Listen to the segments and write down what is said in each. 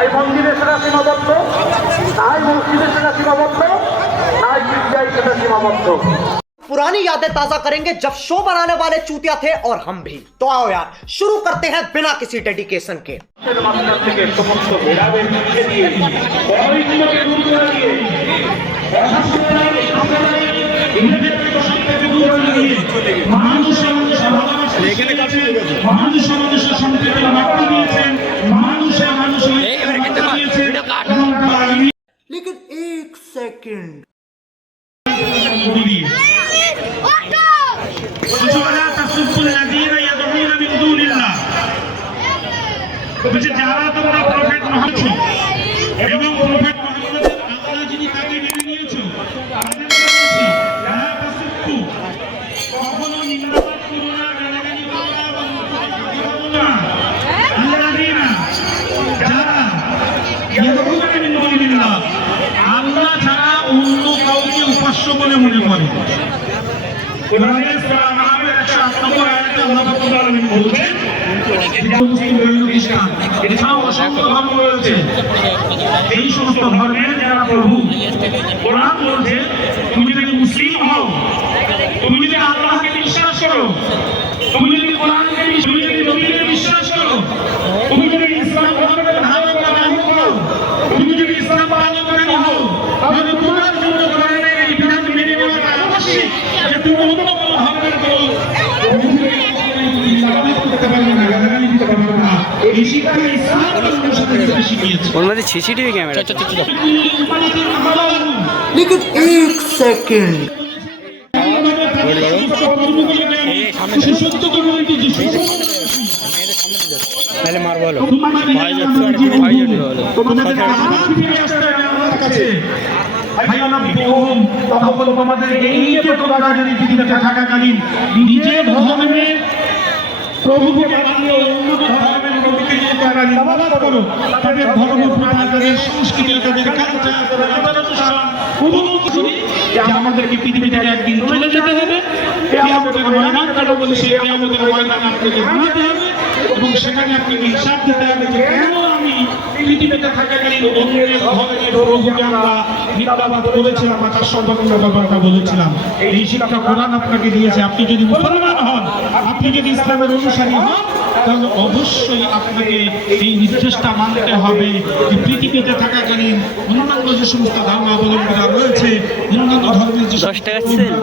নাই মন্দিরে সেটা সীমাবদ্ধ, নাই মসজিদে সেটা সীমাবদ্ধ, নাই গির্জায় সেটা সীমাবদ্ধ। पुरानी यादें ताजा करेंगे जब शो बनाने वाले चूतिया थे और हम भी। तो आओ यार शुरू करते हैं बिना किसी डेडिकेशन के। থেকে সমস্ত ভেদাভেদ মিটিয়ে দিয়ে বড়ইগুলোকে দূর করে দিয়ে लेकिन एक सेकंड যারা তোমরা প্রফেট মুহাম্মদ এবং প্রফেট মুহাম্মদের আল্লাহ যিনি তাকে মেনে নিয়েছো তাদের বলছি লা তাসুকু, কখনো নিন্দাবাদ করো না, গালাগালি করো না, আল্লাযিনা যারা ইয়াদউনা মিন দুনিল্লাহ, আল্লাহ ছাড়া অন্য কাউকে উপাস্য বলে মনে করে। কোরআনের সূরা আনআমের 108 নম্বর আয়াতে আল্লাহ রাব্বুল আলামিন বলছেন এই সমস্ত ধর্মের যারা প্রভু, কোরআন বলছে তুমি যদি মুসলিম হও, তুমি যদি আল্লাহকে বিশ্বাস করো, তুমি যদি কোরআনকে, তুমি যদি নবীকে বিশ্বাস করো, তুমি যদি ইসলাম ধর্মের ধারক বা বাহক হও, তুমি যদি ইসলাম পালনকারী হও, তাহলে তোমার জন্য কোরআনের এই বিধান মেনে নেওয়াটা আবশ্যক যে তুমি অন্য কোনো ধর্মের কেউ सीसीटीवी कैमरा। लेकिन एक सेकंड पहले मार बोलो নিজে ধর্মের প্রভুকে মানিয়ে অন্য ধর্মের নবীকে নিয়ে তারা নিন্দাবাদ করো, তাদের ধর্ম প্রথা, তাদের সংস্কৃতি, তাদের কালচার, তাদের আচার অনুষ্ঠান, কোনো কিছু যে আমাদেরকে পৃথিবী থেকে একদিন চলে যেতে হবে, কিয়ামতের ময়দান কাটা বলে সেই কিয়ামতের ময়দানে আপনাকে দাঁড়াতে হবে এবং সেখানে আপনাকে হিসাব দিতে হবে যে কেন আমি পৃথিবীতে থাকাকালীন অন্যের ধর্মের প্রভুকে আমরা নিন্দাবাদ করেছিলাম বা তার সম্পর্কে ব্যাপারটা বলেছিলাম। এই শিক্ষা কোরআন আপনাকে দিয়েছে। আপনি যদি মুসলমান হন, আপনি যদি ইসলামের অনুসারী হন, তাহলে অবশ্যই আপনাকে এই নির্দেশটা মানতে হবে যে পৃথিবীতে থাকাকালীন অন্যান্য যে সমস্ত ধর্মাবলম্বীরা রয়েছে, অন্যান্য ধর্মের যে 10 টাকা সেল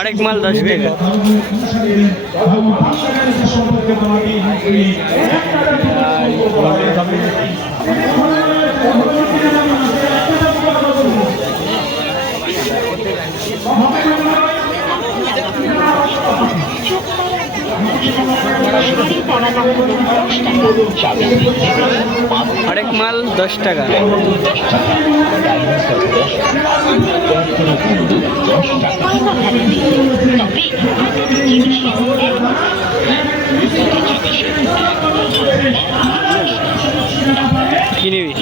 আরেক মাল 10 টাকা। সম্পর্কে তোমাকে আরেক মাল 10 টাকা। কি নিবি?